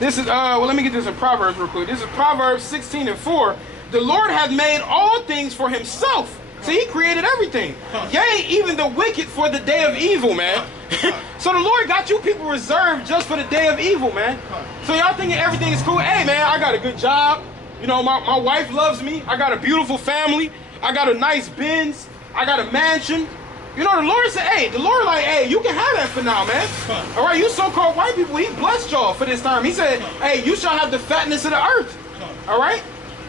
This is, well, let me get this in Proverbs real quick. This is Proverbs 16:4. The Lord hath made all things for himself. See, he created everything. Yea, even the wicked for the day of evil, man. So the Lord got you people reserved just for the day of evil, man. So y'all thinking everything is cool. Hey, man, I got a good job. You know, my wife loves me. I got a beautiful family. I got a nice Benz. I got a mansion. You know, the Lord said, hey, the Lord like, hey, you can have that for now, man. All right, you so-called white people, he blessed y'all for this time. He said, hey, you shall have the fatness of the earth. All right?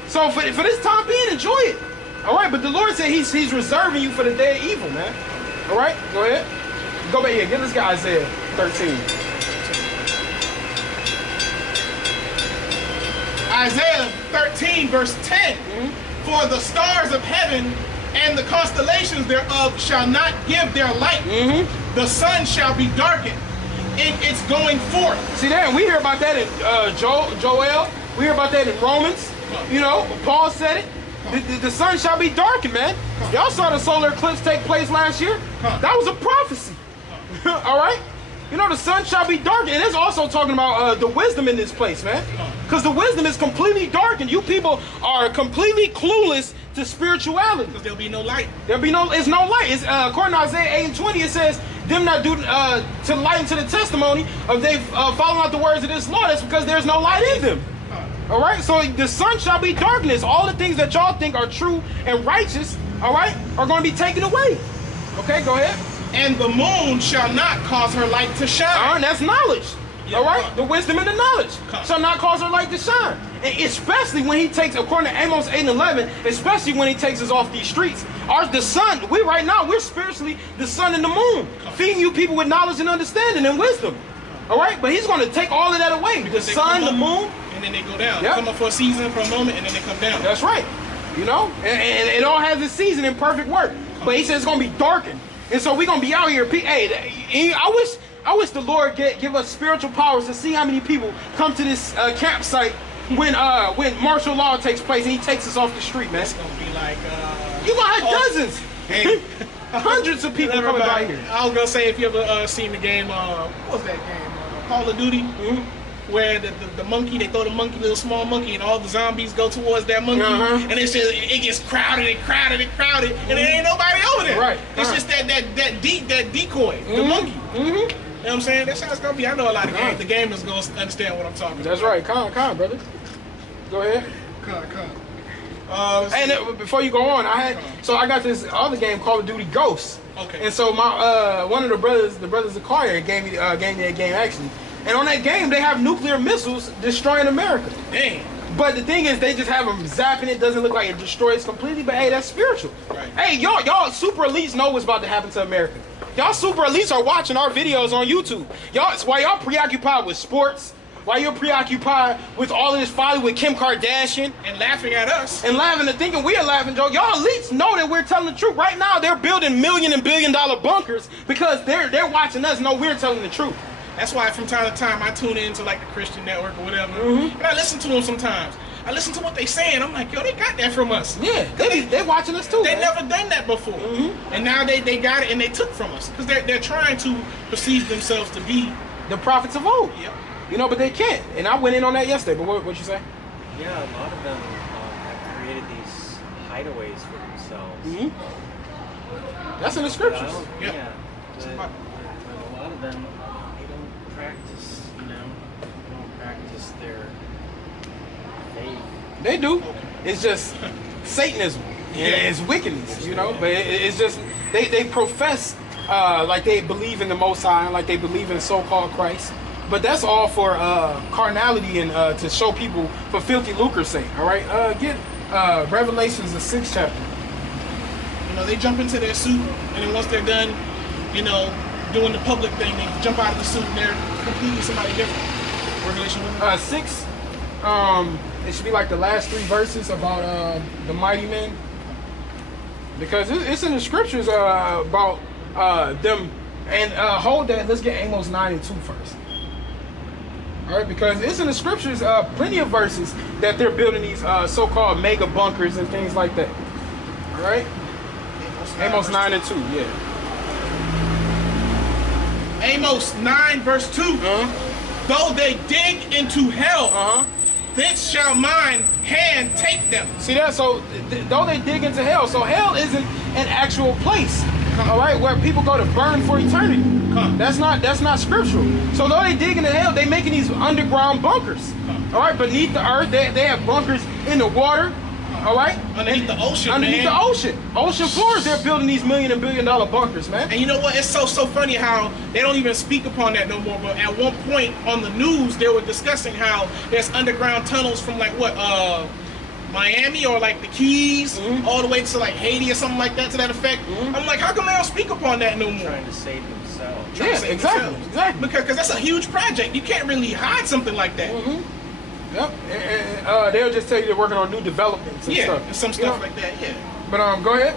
So for this time being, enjoy it. All right, but the Lord said he's reserving you for the day of evil, man. All right, go ahead. Go back here. Give this guy Isaiah 13. Isaiah 13, verse 10. For the stars of heaven and the constellations thereof shall not give their light. The sun shall be darkened in its going forth. See that? We hear about that in Joel. We hear about that in Romans. You know, Paul said it. The sun shall be darkened, man. Y'all saw the solar eclipse take place last year. That was a prophecy. All right? You know, the sun shall be darkened. And it's also talking about the wisdom in this place, man. Because the wisdom is completely darkened. You people are completely clueless to spirituality. Because there'll be no light. It's no light. It's, according to Isaiah 8:20, it says, them not do to lighten to the testimony of they following out the words of this law. That's because there's no light in them. All right, so the sun shall be darkness. All the things that y'all think are true and righteous, all right, are going to be taken away. Okay, go ahead. And the moon shall not cause her light to shine. All right, that's knowledge. All right, the wisdom and the knowledge shall not cause her light to shine. And especially when he takes, according to Amos 8:11, especially when he takes us off these streets. The sun, right now, we're spiritually the sun and the moon, feeding you people with knowledge and understanding and wisdom. All right, but he's going to take all of that away. The sun, the moon. And then they go down. They come up for a season, for a moment, and then they come down. That's right. You know, and it all has its season in perfect work. But he says it's gonna be darkened, and so we're gonna be out here. Hey, I wish the Lord give us spiritual powers to see how many people come to this campsite when martial law takes place and he takes us off the street, man. It's gonna be like you gonna have dozens, hey, hundreds of people coming by here. I was gonna say, if you ever seen the game, what was that game? Call of Duty. Where the monkey, they throw the monkey, little small monkey, and all the zombies go towards that monkey, and it's just, it gets crowded and crowded and crowded, and there ain't nobody over there. Right. It's just that decoy, the monkey. You know what I'm saying? That's how it's gonna be. I know a lot of games. The gamers gonna understand what I'm talking about. That's right. Come on, brother. Go ahead. And before you go on, I got this other game, Call of Duty Ghosts. Okay. And so my one of the brothers Zakaria gave me that game actually. And on that game, they have nuclear missiles destroying America. Dang. But the thing is, they just have them zapping it. Doesn't look like it destroys completely, but hey, that's spiritual. Right. Hey, y'all super elites know what's about to happen to America. Y'all super elites are watching our videos on YouTube. While y'all preoccupied with sports, while you're preoccupied with all of this folly with Kim Kardashian. And laughing at us. And laughing and thinking we're laughing, Joe. Y'all elites know that we're telling the truth. Right now, they're building million and billion-dollar bunkers because they're watching us know we're telling the truth. That's why from time to time I tune into like the Christian Network or whatever, and I listen to them sometimes. I listen to what they saying. I'm like, yo, they got that from us. Yeah, they watching us too. They never done that before, and now they got it and they took from us because they're trying to perceive themselves to be the prophets of old. Yep. You know, but they can't. And I went in on that yesterday. But what you say? Yeah, a lot of them have created these hideaways for themselves. That's in the scriptures. Yeah, but a lot of them, they don't practice, they don't practice their faith. They do. It's just Satanism. And it's wickedness, but it's just, they profess like they believe in the Most High, like they believe in so-called Christ. But that's all for carnality and to show people for filthy lucre's sake, all right? Get Revelations, the 6th chapter. They jump into their suit, and then once they're done, doing the public thing, they jump out of the suit and they're completely somebody different. Revelation 6, it should be like the last 3 verses about the mighty men. Because it's in the scriptures about them. And hold that, let's get Amos 9 and 2 first. All right, because it's in the scriptures plenty of verses that they're building these so-called mega bunkers and things like that. All right? Amos 9 and 2, yeah. Amos 9 verse 2. though they dig into hell, Uh-huh. thence shall mine hand take them. See that? So though they dig into hell, so hell isn't an actual place, all right, where people go to burn for eternity. That's not scriptural. So though they dig into hell, they making these underground bunkers, all right, beneath the earth. They have bunkers in the water, all right, Underneath the ocean, underneath man. the ocean floors. They're building these million and billion dollar bunkers, man. And you know what? It's so funny how they don't even speak upon that no more. But at one point on the news, they were discussing how there's underground tunnels from like what, Miami or like the Keys, all the way to like Haiti or something like that, to that effect. I'm like, how come they don't speak upon that no more? Trying to save themselves. Trying to Yeah, save exactly, themselves. exactly. Because that's a huge project. You can't really hide something like that. Yep. And they'll just tell you they're working on new developments and Yeah, stuff. and some You stuff know? like that. Yeah. But go ahead.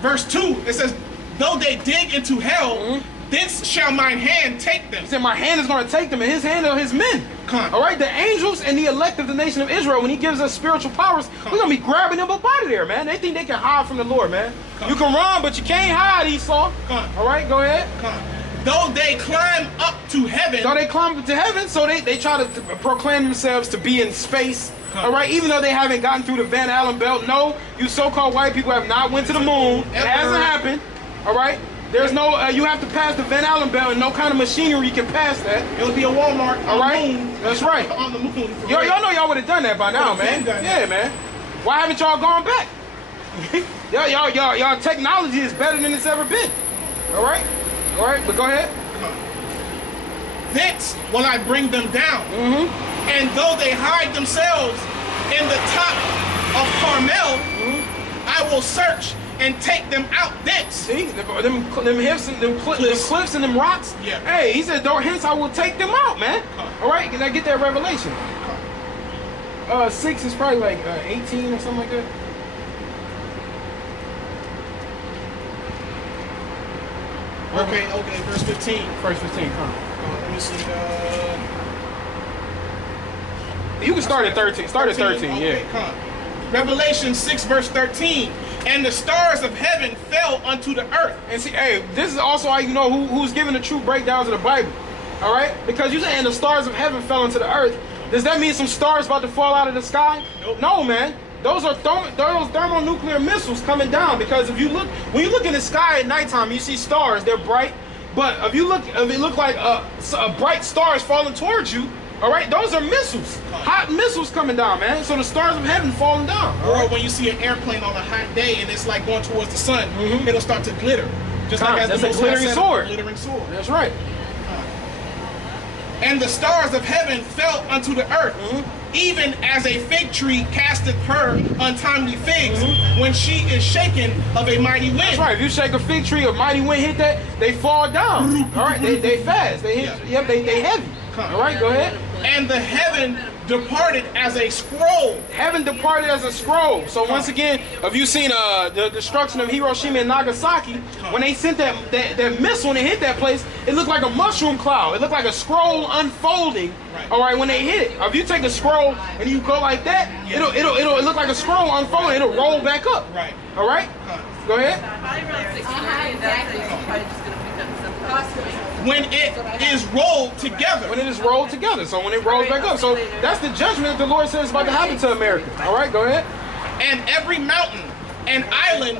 Verse 2, it says, though they dig into hell, thence shall mine hand take them. He said, my hand is going to take them, and his hand are his men. Come. All right, the angels and the elect of the nation of Israel, when he gives us spiritual powers, we're going to be grabbing them up out of there, man. They think they can hide from the Lord, man. Come. You can run, but you can't hide, Esau. Come. All right, go ahead. Come. Though they climb up to heaven, So they climb up to heaven, so they try to proclaim themselves to be in space. Come. All right, even though they haven't gotten through the Van Allen belt. No, you so-called white people have not went to the moon. It Ever. hasn't happened. All right, there's no. You have to pass the Van Allen belt, and no kind of machinery can pass that. it'll be a Walmart All on right, the moon. that's right. On the moon. for Y'all real. know y'all would have done that by now, Would've man. been done Yeah, that. man. Why haven't y'all gone back? y'all technology is better than it's ever been. All right, but go ahead. Thence will I bring them down. And though they hide themselves in the top of Carmel, I will search and take them out thence. See, them hips and them cliffs and them rocks. Yeah. Hey, he said, "Don't hence I will take them out, man." All right, can I get that revelation? 6 is probably like 18 or something like that. Okay, verse 15. First 15, come. Let me see. You can start at 13. Start at 13, Okay, yeah. come. Revelation 6 verse 13. And the stars of heaven fell unto the earth. And see, hey, this is also how you know who's giving the true breakdowns of the Bible. All right? Because you saying the stars of heaven fell into the earth. Does that mean some stars about to fall out of the sky? Nope. No, man. Those are thermonuclear missiles coming down. Because if you look, when you look in the sky at nighttime, you see stars. They're bright. But if it look like a bright star is falling towards you, all right, those are missiles. Hot missiles coming down, man. So the stars of heaven falling down. All Or right? when you see an airplane on a hot day and it's like going towards the sun, it'll start to glitter. Just like as That's the a Most High glittering said, sword. Glittering sword. That's right. And the stars of heaven fell unto the earth, even as a fig tree casteth her untimely figs when she is shaken of a mighty wind. That's right. If you shake a fig tree, a mighty wind hit that, they fall down. All right, they fast. They hit. Yeah. Yep, they heavy. All right, go ahead. And the heaven departed as a scroll. Heaven departed as a scroll. So once again, have you seen the destruction of Hiroshima and Nagasaki? When they sent that missile and it hit that place, it looked like a mushroom cloud. It looked like a scroll unfolding. Right. All right, when they hit it. If you take a scroll and you go like that, Yeah. it'll look like a scroll unfolding. It'll roll back up. Right. All right. Go ahead. When it is rolled together. When it is rolled together. So when it rolls back up. So that's the judgment that the Lord says is about to happen to America. All right, go ahead. And every mountain and island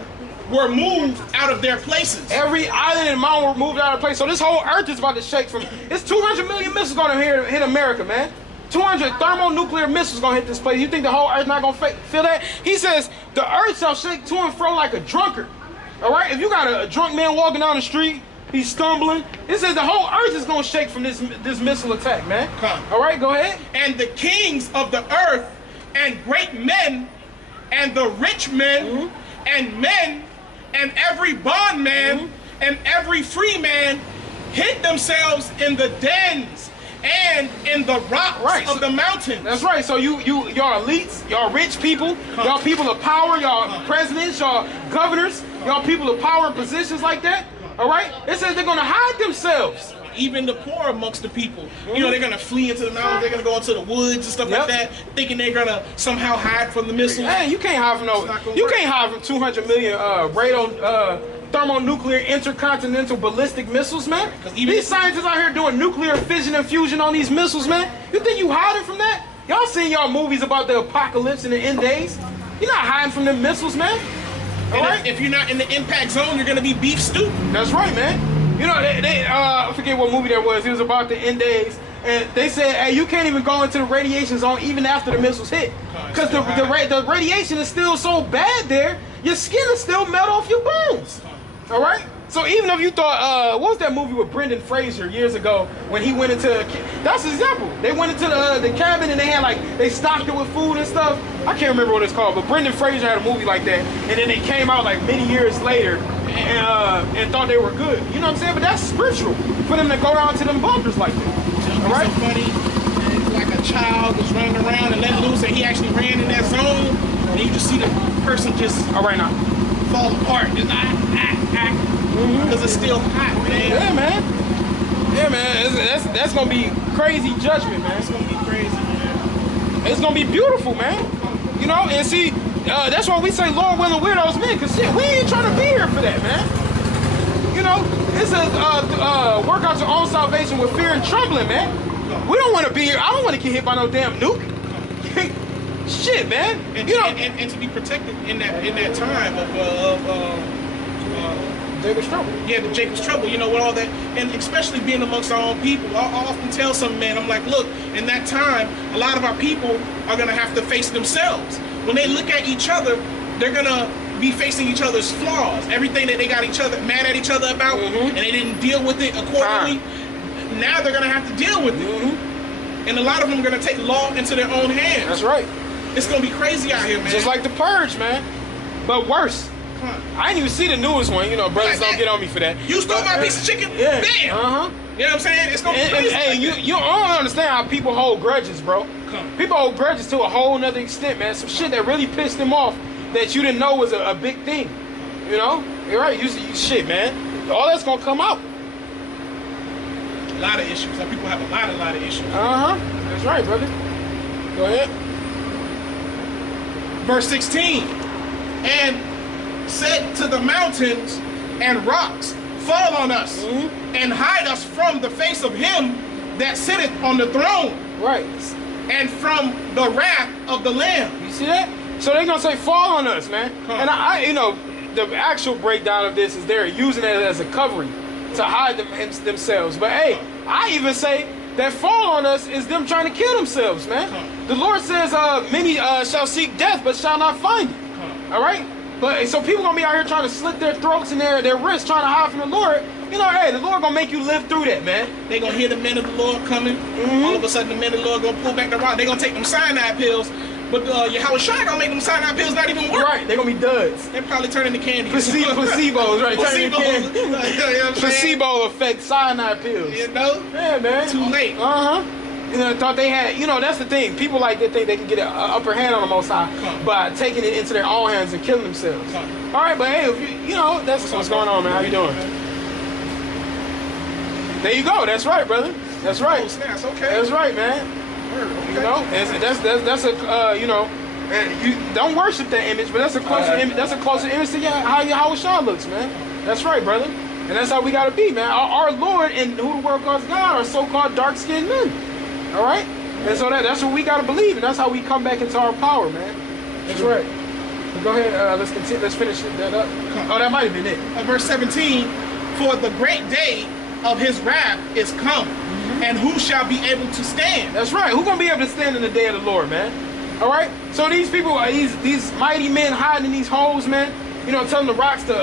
were moved out of their places. Every island and mountain were moved out of place. So this whole earth is about to shake from. It's 200 million missiles going to hit America, man. 200 thermonuclear missiles going to hit this place. You think the whole earth not going to feel that? He says the earth shall shake to and fro like a drunkard. All right, if you got a drunk man walking down the street, he's stumbling. It says the whole earth is going to shake from this missile attack, man. Come. All right, go ahead. And the kings of the earth and great men and the rich men and every bondman and every free man hid themselves in the dens and in the rocks of the mountains. That's right. So y'all elites, y'all rich people, y'all people of power, y'all presidents, y'all governors, y'all people of power and positions like that. All right. It says they're gonna hide themselves. Even the poor amongst the people, you know, they're gonna flee into the mountains. They're gonna go into the woods and stuff like that, thinking they're gonna somehow hide from the missiles. Hey, you can't hide from It's not gonna you work. can't hide from 200 million thermonuclear intercontinental ballistic missiles, man. 'Cause even These scientists out here doing nuclear fission and fusion on these missiles, man. You think you hiding from that? Y'all seen y'all movies about the apocalypse and the end days? You're not hiding from them missiles, man. All And right? if you're not in the impact zone, you're gonna be beef stew. That's right, man. You know, I forget what movie that was. It was about the end days. And they said, hey, you can't even go into the radiation zone even after the missiles hit. Because the radiation is still so bad there, your skin is still melt off your bones. All right? So even if you thought, what was that movie with Brendan Fraser years ago when he went into, that's an example. They went into the cabin and they had they stocked it with food and stuff. I can't remember what it's called, but Brendan Fraser had a movie like that. And then they came out many years later and thought they were good. You know what I'm saying? But that's spiritual for them to go down to them bunkers like that. All right? So funny, like a child was running around and let loose, and he actually ran in that zone, and you just see the person just All right now. fall apart. Just because it's still hot, man. Yeah, man. Yeah, man. That's gonna be crazy judgment, man. It's gonna be crazy, man. It's gonna be beautiful, man. You know, and see, that's why we say Lord willing we're those men, cause shit, we ain't trying to be here for that, man. You know, it's a work out your own salvation with fear and trembling, man. We don't want to be here. I don't want to get hit by no damn nuke. Shit, man. And, you know, and to be protected in that time of Jacob's trouble. yeah, the Jacob's trouble, you know, with all that, and especially being amongst our own people. I often tell some men, I'm like, look, in that time, a lot of our people are gonna have to face themselves. When they look at each other, they're gonna be facing each other's flaws, everything that they got each other mad at each other about, and they didn't deal with it accordingly. Now they're gonna have to deal with it, and a lot of them are gonna take law into their own hands. That's right. It's gonna be crazy out here, man. Just like the Purge, man, but worse. I didn't even see the newest one. You know, brothers don't get on me for that. You stole my piece of chicken? Yeah. Bam! You know what I'm saying? It's gonna be And crazy. hey, you don't understand how people hold grudges, bro. People hold grudges to a whole nother extent, man. Some shit that really pissed them off that you didn't know was a big thing. You know? You're right. You shit, man. All that's gonna come out. A lot of issues. Some people have a lot of issues. That's right, brother. Go ahead. Verse 16. And said to the mountains and rocks, fall on us, and hide us from the face of him that sitteth on the throne, Right. and from the wrath of the Lamb. You see that? So they're gonna say, fall on us, man. And I, you know, the actual breakdown of this is they're using it as a covering to hide themselves. But hey, I even say that fall on us is them trying to kill themselves, man. The Lord says, many shall seek death, but shall not find it. All right? But so people gonna be out here trying to slit their throats and their wrists, trying to hide from the Lord. You know, hey, the Lord gonna make you live through that, man. They gonna hear the men of the Lord coming. All of a sudden, the men of the Lord gonna pull back the rock. They gonna take them cyanide pills, but Yahweh Shai gonna make them cyanide pills not even work. Right? They gonna be duds. They probably turn into candy. Placebos, right? Turn into Placebos. candy. You know what I'm saying? Placebo effect, cyanide pills. You know? Yeah, man. Too late. You know, thought they had, you know, that's the thing. People like that think they can get an upper hand on the Most High by taking it into their own hands and killing themselves. All right, but hey, if you know, that's what's going on, man. How you doing? There you go. That's right, brother. That's right. Oh, snaps. Okay. That's right, man. Okay. You know, that's a you know, and you don't worship that image, but that's a closer image. That's a closer image to how Yahweh Shai looks, man. That's right, brother. And that's how we gotta be, man. Our Lord and who the world calls God are so-called dark-skinned men. All right, and so that's what we gotta believe, and that's how we come back into our power, man. That's right. So go ahead. Let's continue. Let's finish that up. Oh, that might have been it. Verse 17. For the great day of his wrath is come, and who shall be able to stand? That's right. Who's gonna be able to stand in the day of the Lord, man? All right. So these people, these mighty men hiding in these holes, man. You know, telling the rocks to